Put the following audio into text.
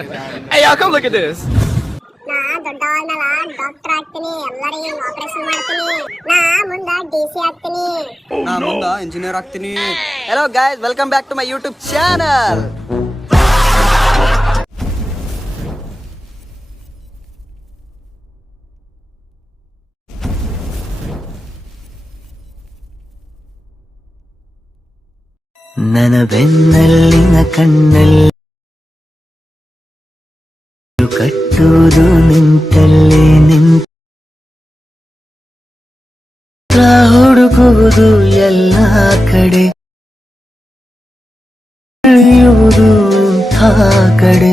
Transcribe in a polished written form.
Hey, y'all, come look at this. ನಾ ದೊಡ್ಡವಳನಲ್ಲ doctor ಆಗ್ತೀನಿ, ಎಲ್ಲರಿಗೂ ಆಪರೇಷನ್ ಮಾಡ್ತೀನಿ. ನಾ ಮುಂದ DC ಆಗ್ತೀನಿ. ನಾ ಮುಂದ ಇಂಜಿನಿಯರ್ ಆಗ್ತೀನಿ. Hello guys, welcome back to my YouTube channel. ನನ್ನ ಬೆನ್ನಲ್ಲಿನ ಕಣ್ಣಲ್ಲಿ ಕಟ್ಟುವುದು ನಿಂತಲ್ಲಿ ನಿಂತ ಹುಡುಕುವುದು ಎಲ್ಲ ಕಡೆ ಇಳಿಯುವುದು ಕಡೆ